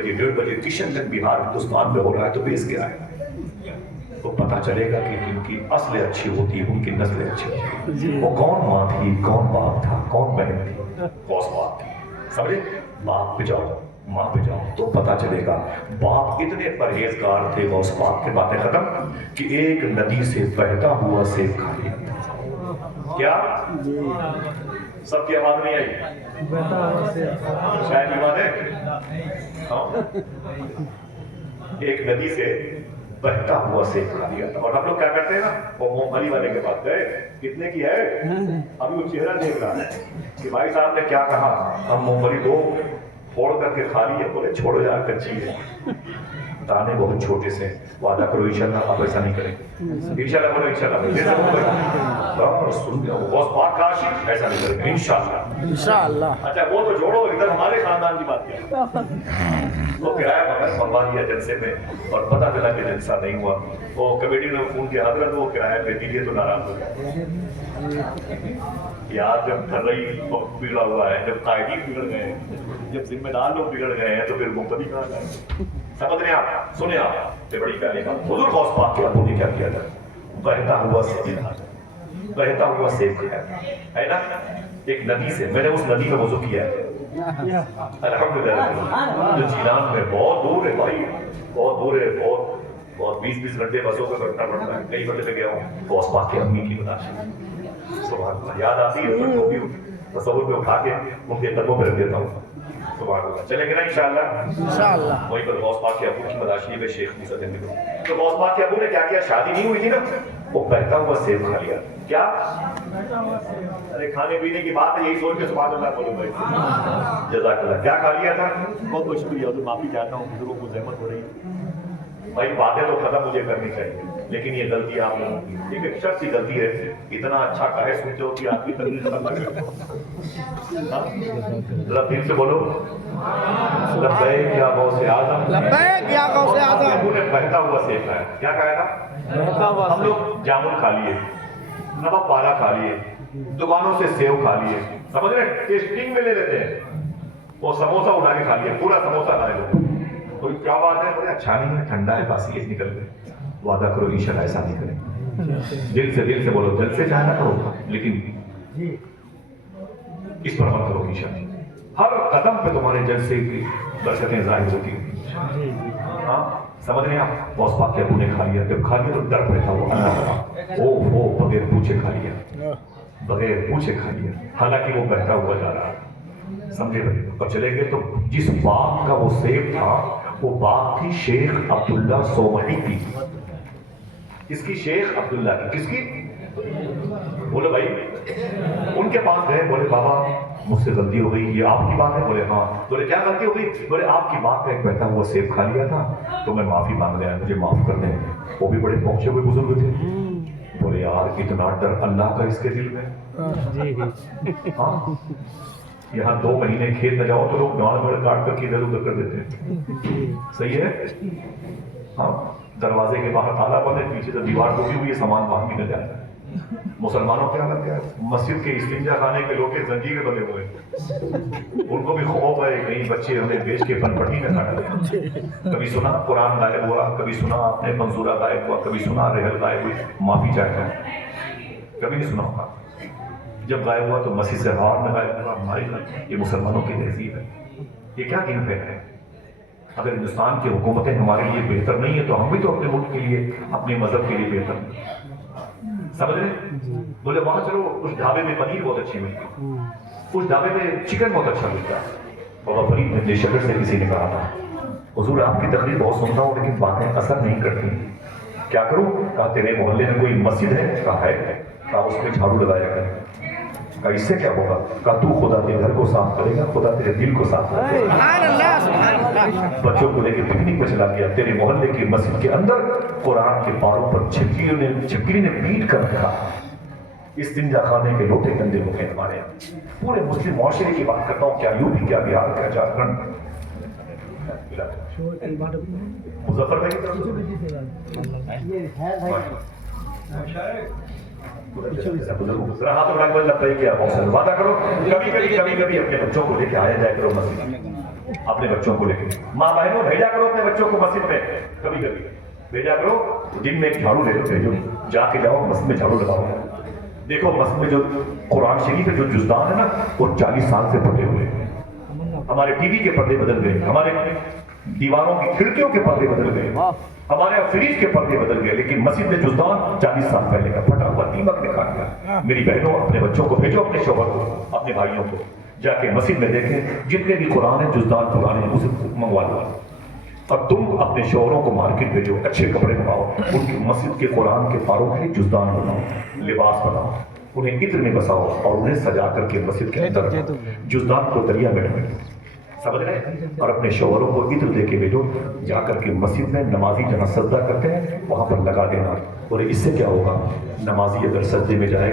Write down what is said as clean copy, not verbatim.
بجے 1:30 بجے کشن گنج بہار ہندوستان میں ہو رہا ہے تو بیس کیا ہے؟ تو پتہ چلے گا کہ ان کی اصل اچھی ہوتی ہے، ان کی نسل اچھی ہوتی ہے. وہ کون ماں تھی، کون باپ تھا، کون بہن تھی؟ غوث پاک تھی. سمجھے؟ باپ پہ جاؤ، ماں پہ جاؤ تو پتہ چلے گا. باپ اتنے پرہیزگار تھے غوث پاک کے باتیں ختم کہ ایک ندی سے بہتا ہوا سیب کھا لیا تھا. کیا؟ سب کی آواز نہیں آئی؟ شاید کی بات ہے. ایک ندی سے بہتا ہوا سیب کھا لیا تھا. اور ہم لوگ کیا کرتے ہیں نا، وہ مونگ پھلی والے کے پاس گئے، کتنے کی ہے؟ ابھی وہ چہرہ دیکھ رہا ہے کہ بھائی صاحب نے کیا کہا. ہم مونگ پھلی دو پھوڑ کر کے کھا لیے. بولے چھوڑو یار کچی ہے، دانے بہت چھوٹے سے. وعدہ کرو انشاءاللہ آپ ایسا نہیں کریں گے. انشاءاللہ بولو انشاءاللہ. غوث پاک کا عاشق ایسا نہیں کریں گے انشاءاللہ. اچھا وہ تو چھوڑو، ادھر ہمارے خاندان کی بات کیا. وہ کرایہ مگر منگوا دیا جلسے میں اور پتہ چلا کہ جلسہ نہیں ہوا. وہ کمیٹی نے فون کیا حضرت وہ کرایہ پہ دیجیے تو ناراض ہو گیا. یار جب دھرئی بگڑا ہوا ہے، جب قائدین بگڑ گئے ہیں، جب ذمہ دار لوگ بگڑ گئے ہیں تو پھر مقتدی کہاں جائیں. سمجھ رہے آپ؟ سنیں آپ، یہ بڑی پیاری بات. حضور غوث پاک کے ابو نے کیا کیا تھا؟ بہتا ہوا سیب کھایا، بہتا ہوا سیب کھایا ہے نا. ایک ندی سے، میں نے اس ندی میں وضو کیا ہے الحمدللہ. جو جیلان میں بہت دور ہے بھائی، بہت دور ہے، بہت 20 گھنٹے بسوں پہ بیٹھنا پڑتا ہے. کئی گھنٹے پہ گیا ہوں. غوث پاک کی امی کی بداشت سبحان اللہ یاد آتی ہے تو بھی تصور میں اٹھا کے ان کے قدموں پہ رکھ دیتا ہوں. سبحان اللہ. چلیں گے نا انشاءاللہ. وہیں پر غوث پاک کے ابو کی بداشت میں شیخ موسیٰ دہلوی کو. تو غوث پاک کے ابو نے کیا کیا؟ شادی نہیں ہوئی تھی نا، وہ بہتا ہوا سیب کھا لیا. کیا؟ ارے کھانے پینے کی بات ہے، یہی سوچ کے سبحان اللہ بولو بھائی. جزاک اللہ. کیا کھا لیا تھا؟ بہت بہت شکریہ. تو معافی چاہتا ہوں، بزرگوں کو زحمت ہو رہی ہے بھائی. باتیں تو ختم مجھے کرنی چاہیے لیکن یہ غلطی آپ لوگوں کی، ایک شخص کی غلطی ہے. اتنا اچھا کہے سنتے ہو کہ آپ کی تقریر ختم لگے. ذرا دل سے بولو لبیک یا غوث اعظم، لبیک یا غوث اعظم. ابو نے بہتا ہوا سیب کھایا. کیا کہا تھا؟ ہم لوگ جامن کھا لیے، نمک پالا کھا لیے، دکانوں سے سیو کھا لیے. سمجھ رہے؟ ٹیسٹنگ میں لے لیتے ہیں. وہ سموسہ اٹھا کے کھا لیے، پورا سموسہ کھائے لوگ. کوئی کیا بات ہے؟ بولے اچھا نہیں ہے، ٹھنڈا ہے، باسی ہے، نکل گئے. وعدہ کرو انشاءاللہ ایسا نہیں کریں. دل سے بولو، دل سے چاہے نہ کرو لیکن اس پر عمل کرو انشاءاللہ. ہر قدم پہ تمہارے جلسے کی برکتیں ظاہر ہوتی ہیں. ہاں سمجھ رہے ہیں آپ؟ غوث پاک کے ابو نے کھا لیا. جب کھا لیا تو ڈر بیٹھا ہوا، او بغیر پوچھے کھا لیا، بغیر پوچھے کھا لیا. حالانکہ وہ بہتا ہوا جا رہا. سمجھے بھائی؟ اور چلے گئے تو جس باغ کا وہ سیب تھا وہ باغ تھی شیخ عبداللہ صومعی کی. کس کی؟ شیخ عبداللہ کی. کس کی؟ بولو بھائی. ان کے پاس گئے، بولے بابا مجھ سے غلطی ہو گئی، یہ آپ کی بات ہے؟ بولے ہاں. بولے کیا غلطی ہو گئی؟ بولے آپ کی بات کا ایک بہتا ہوا سیب کھا لیا تھا تو میں معافی مانگ رہا ہوں، مجھے معاف کر دیں. وہ بھی بڑے پہنچے ہوئے بزرگ تھے. بولے یار اتنا ڈر اللہ کا اس کے دل میں. ہاں یہاں 2 مہینے کھیت نہ جاؤ تو لوگ گاڑ کاٹ کر کے ادھر ادھر کر دیتے ہیں. صحیح ہے؟ ہاں دروازے کے باہر تالا بند ہے، پیچھے سے دیوار ٹوٹی ہوئی ہے، سامان باہر نکل جاتا ہے. مسلمانوں کیا کرتے ہیں؟ مسجد کے استنجا خانے کے لوگ زنجیر بندے ہوئے، ان کو بھی خوف ہے کہیں بچے ہمیں بیچ کے بن پٹی میں کھڑا دیں. کبھی سنا قرآن غائب ہوا، کبھی سنا آپ نے منظورہ غائب ہوا، کبھی سنا رحل غائب ہوئی، معافی چاہتا ہے. کبھی نہیں سنا ہوگا. جب غائب ہوا تو مسجد سے باہر میں غائب ہوا. ہماری یہ مسلمانوں کی تہذیب ہے. یہ کیا دین پہ ہے؟ اگر ہندوستان کی حکومتیں ہمارے لیے بہتر نہیں ہے تو ہم بھی تو اپنے ملک کے لیے، اپنے مذہب کے لیے بہتر نہیں. سمجھ رہے؟ بولے وہاں چلو اس ڈھابے میں پنیر بہت اچھی ملتی ہے، اس ڈھابے میں چکن بہت اچھا ملتا ہے. بابا فرید نے شکر سے کسی نے کہا تھا حضور آپ کی تقریر بہت سنتا ہوں لیکن باتیں اثر نہیں کرتی، کیا کروں؟ کہا تیرے محلے میں کوئی مسجد ہے؟ کہا ہے. کہا اس میں جھاڑو لگایا کر. کہا اس سے کیا ہوگا؟ کہا تو خدا کے گھر کو صاف کرے گا، خدا تیرے دل کو صاف کرے گا. بچوں کو لے کے پکنک پہ چلا گیا. تیرے محلے کی مسجد کے اندر قرآن کے پاروں پر چھپکلی نے پیٹ کر رکھا. استنجا خانے کے لوٹے گندے ہو گئے ہمارے یہاں. پورے مسلم معاشرے کی بات کرتا ہوں، کیا یوپی، کیا بہار، کیا جھارکھنڈ. مظفر بھائی وعدہ کرو کبھی کبھی اپنے بچوں کو لے کے آیا جائے کرو مسجد. اپنے بچوں کو لے کے ماں بہنوں بھیجا کرو اپنے بچوں کو مسجد میں، کبھی کبھی بھیجا کرو، دن میں ایک جھاڑو لے لو، بھیجو، جا کے جاؤ مسجد میں جھاڑو لگاؤ۔ دیکھو مسجد میں جو قرآن شریف ہے، جو جزدان ہے نا، وہ 40 سال سے پڑے ہوئے ہیں۔ ہمارے ٹی وی کے پردے بدل گئے، ہمارے دیواروں کی کھڑکیوں کے پردے بدل گئے، ہمارے فریج کے پردے بدل گئے، لیکن مسجد میں جزدان 40 سال پہلے کا پھٹا ہوا دیمک نے کاٹ دیا۔ میری بہنوں اپنے بچوں کو بھیجو، اپنے شوہر کو، اپنے بھائیوں کو، جا کے مسجد میں دیکھیں جتنے بھی قرآن ہیں جزدان پرانے ہیں اسے منگوا لو، اور تم اپنے شوہروں کو مارکیٹ بھیجو، اچھے کپڑے بناؤ، ان کی مسجد کے قرآن کے پاروں کے لیے جزدان بناؤ، لباس بناؤ، انہیں عطر میں بساؤ اور انہیں سجا کر کے مسجد کے اندر رکھو، جزدان کو دریا میں ڈالو، سمجھ رہے؟ اور اپنے شوہروں کو عطر دے کے بھیجو، جا کر کے مسجد میں نمازی جہاں سجدہ کرتے ہیں وہاں پر لگا دینا، اور اس سے کیا ہوگا، نمازی اگر سجدے میں جائے